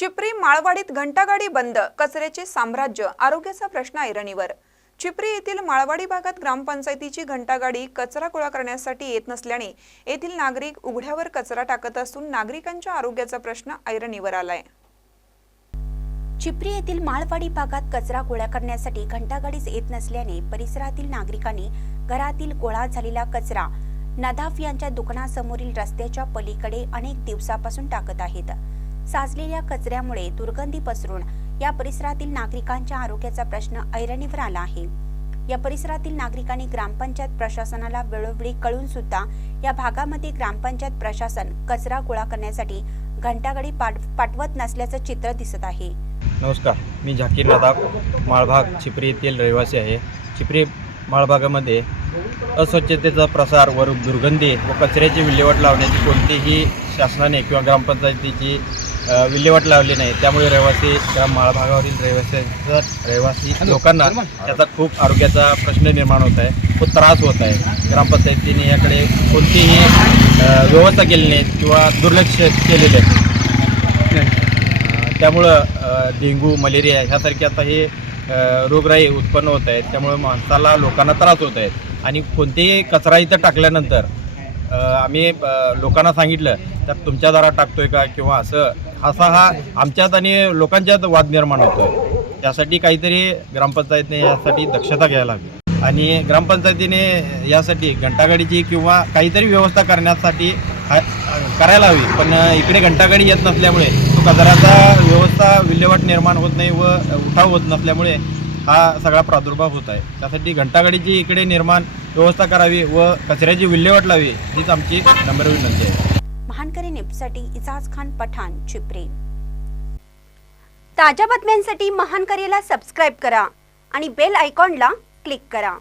चिपरी माळवाडीत घंटागाडी बंद कचऱ्याचे साम्राज्य आरोग्याचा प्रश्न ऐरणीवर. चिपरी येथील माळवाडी भागात ग्रामपंचायतीची घंटागाडी कचरा गोळा करण्यासाठी येत नसल्याने येथील नागरिक उघड्यावर कचरा टाकत असून नागरिकांच्या आरोग्याचा प्रश्न ऐरणीवर आलाय. चिपरी येथील माळवाडी भागात कचरा गोळा करण्यासाठी घंटागाडीच येत नसल्याने परिसरातील नागरिकांनी घरातील गोळा झालेला कचरा नदाफ यांच्या दुकानासमोरील रस्त्याच्या पलीकडे अनेक दिवसापासून टाकत आहेत. साचलेल्या कचऱ्यामुळे दुर्गंधी पसरून या परिसरातील नागरिकांच्या आरोग्याचा प्रश्न ऐरणीवर आला आहे. या परिसरातील नागरिकांनी ग्रामपंचायत प्रशासनाला वेळोवेळी कळून सुद्धा या भागामध्ये ग्रामपंचायत प्रशासन कचरा गोळा करण्यासाठी घंटागाडी पाठ- पाठवत नसल्याचं चित्र दिसत आहे. नमस्कार मी झाकीर नदाब माळभाग चिपरी येथील रहिवासी आहे. चिपरी माळभागामध्ये अस्वच्छतेचा प्रसार व दुर्गंधी व कचऱ्याची विल्हेवाट लावण्याची कोणतीही शासनाने किंवा ग्रामपंचायतीची विल्हेवाट लावली नाही. त्यामुळे रहिवासी ग्राम माळभागावरील रहिवासी रहिवासी लोकांना त्याचा खूप आरोग्याचा प्रश्न निर्माण होत आहे. खूप त्रास होत आहे. ग्रामपंचायतीने याकडे कोणतीही व्यवस्था केली नाही किंवा दुर्लक्ष केलेले आहे त्यामुळं अ, डेंग्यू मलेरिया ह्यासारखे आता हे रोगराई उत्पन्न होत आहेत त्यामुळे माणसाला लोकांना त्रास होत आहेत आणि कोणतेही कचरा इथं टाकल्यानंतर आम्ही लोकांना सांगितलं तर तुमच्या दारात टाकतोय का? किंवा असं. असा हा आमच्यात आणि लोकांच्यात वाद निर्माण होतो त्यासाठी काहीतरी ग्रामपंचायतीने यासाठी दक्षता घ्यायला हवी. आणि ग्रामपंचायतीने यासाठी घंटागाडीची किंवा काहीतरी व्यवस्था करण्यासाठी करायला हवी. पण इकडे घंटागाडी येत नसल्यामुळे तो कचऱ्याचा व्यवस्था विल्हेवाट निर्माण होत नाही व उठाव होत नसल्यामुळे हा सगळा प्रादुर्भाव होत आहे. त्यासाठी घंटागाडीची इकडे निर्माण व्यवस्था करावी व कचऱ्याची विल्हेवाट लावी हीच आमची नंबर विनंती आहे. महानकरी नेपसाठी इजाज खान पठाण चिपरे. ताज्या बातम्यांसाठी महानकरीला सबस्क्राईब करा आणि बेल आयकॉनला क्लिक करा.